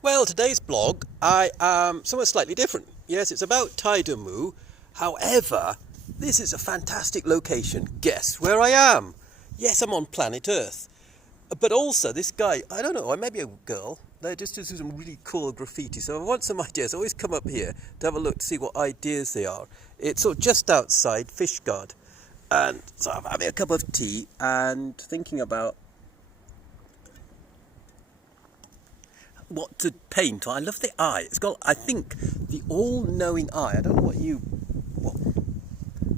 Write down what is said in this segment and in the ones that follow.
Well, today's blog, I am somewhat slightly different. Yes, it's about Tiedamew. However, this is a fantastic location. Guess where I am? Yes, I'm on planet Earth. But also, this guy, I don't know, maybe a girl, they just do some really cool graffiti. So if I want some ideas, I always come up here to have a look to see what ideas they are. It's sort of just outside Fishguard. And so I'm having a cup of tea and thinking about what to paint. I love the eye. It's got, I think, the all-knowing eye. I don't know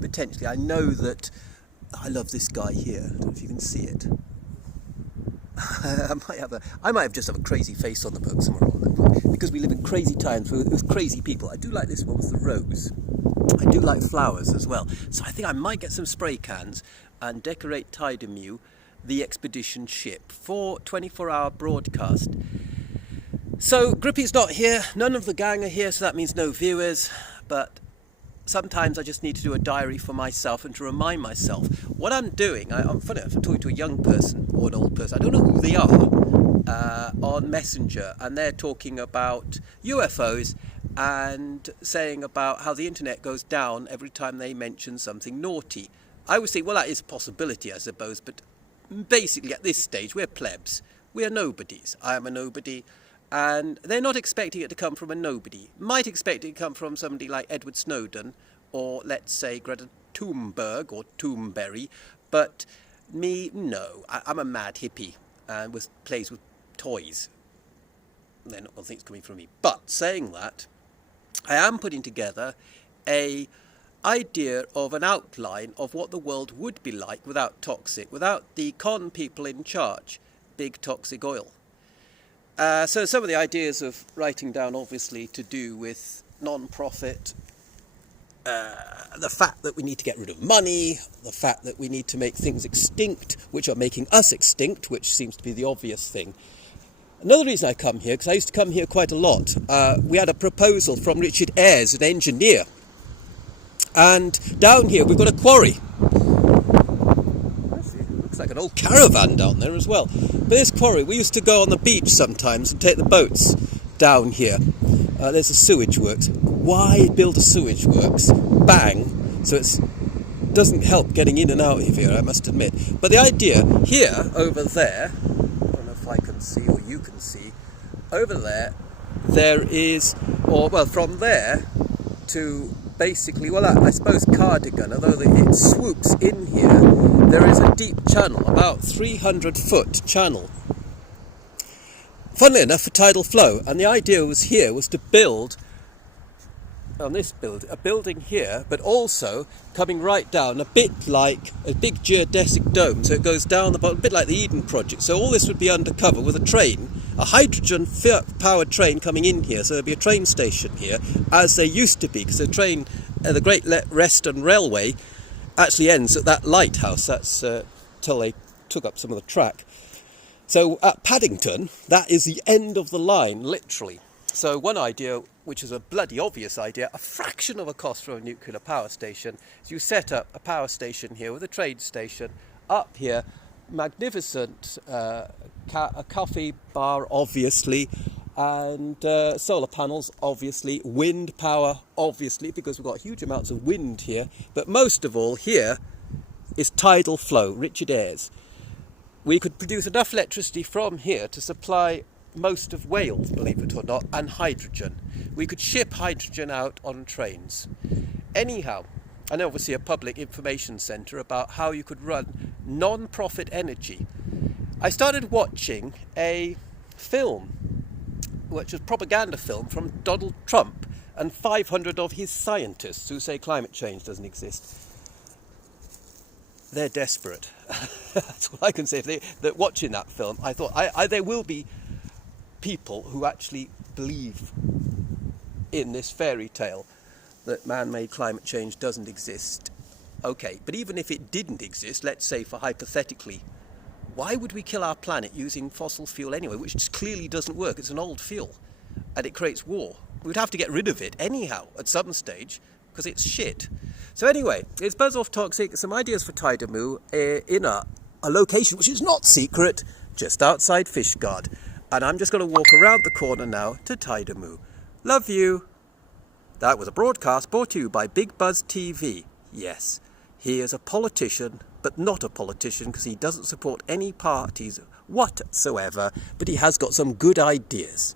potentially. I know that I love this guy here. I don't know if you can see it. I might have just have a crazy face on the book somewhere on the book, because we live in crazy times with crazy people. I do like this one with the rose. I do like flowers as well. So I think I might get some spray cans and decorate Tiedamew, the expedition ship, for 24-hour broadcast. So Grippy's not here, none of the gang are here, so that means no viewers, but sometimes I just need to do a diary for myself and to remind myself what I'm doing. I'm talking to a young person or an old person, I don't know who they are, on Messenger, and they're talking about UFOs and saying about how the internet goes down every time they mention something naughty. I would say, well, that is a possibility, I suppose, but basically at this stage we're plebs, we're nobodies. I am a nobody. And they're not expecting it to come from a nobody. Might expect it to come from somebody like Edward Snowden, or let's say Greta Thunberg or Toomberry. But me, no. I'm a mad hippie and plays with toys. They're not going to think it's coming from me. But saying that, I am putting together a idea of an outline of what the world would be like without toxic, without the con people in charge, big toxic oil. So some of the ideas of writing down, obviously, to do with non-profit, the fact that we need to get rid of money, the fact that we need to make things extinct, which are making us extinct, which seems to be the obvious thing. Another reason I come here, because I used to come here quite a lot, we had a proposal from Richard Ayres, an engineer, and down here we've got a quarry. Looks like an old caravan down there as well. But this quarry, we used to go on the beach sometimes and take the boats down here. There's a sewage works. Why build a sewage works? Bang! So it doesn't help getting in and out of here, I must admit. But the idea here, over there, I don't know if I can see or you can see, over there is, from there to basically, I suppose Cardigan, although it swoops in here, there is a deep channel, about 300-foot channel. Funnily enough, for tidal flow, and the idea was to build on this a building here, but also coming right down, a bit like a big geodesic dome, so it goes down the bottom, a bit like the Eden Project. So all this would be undercover with a train, a hydrogen-powered train coming in here, so there'd be a train station here, as there used to be, because the Great Western Railway actually ends at that lighthouse. That's till they took up some of the track. So at Paddington, that is the end of the line, literally. So one idea, which is a bloody obvious idea, a fraction of a cost for a nuclear power station, is you set up a power station here with a train station up here, magnificent a coffee bar, obviously, and solar panels, obviously, wind power, obviously, because we've got huge amounts of wind here. But most of all, here is tidal flow, Richard Ayres. We could produce enough electricity from here to supply most of Wales, believe it or not, and hydrogen. We could ship hydrogen out on trains. Anyhow, and obviously a public information centre about how you could run non-profit energy. I started watching a film, which was a propaganda film from Donald Trump and 500 of his scientists who say climate change doesn't exist. They're desperate. That's what I can say. That watching that film, I thought there will be people who actually believe in this fairy tale that man-made climate change doesn't exist. Okay, but even if it didn't exist, let's say for hypothetically, why would we kill our planet using fossil fuel anyway, which clearly doesn't work? It's an old fuel and it creates war. We'd have to get rid of it anyhow at some stage because it's shit. So anyway, it's buzzofftoxic, some ideas for Tiedamew in a location which is not secret, just outside Fishguard. And I'm just going to walk around the corner now to Tiedamew. Love you. That was a broadcast brought to you by Big Buzz TV. Yes, he is a politician, but not a politician because he doesn't support any parties whatsoever, but he has got some good ideas.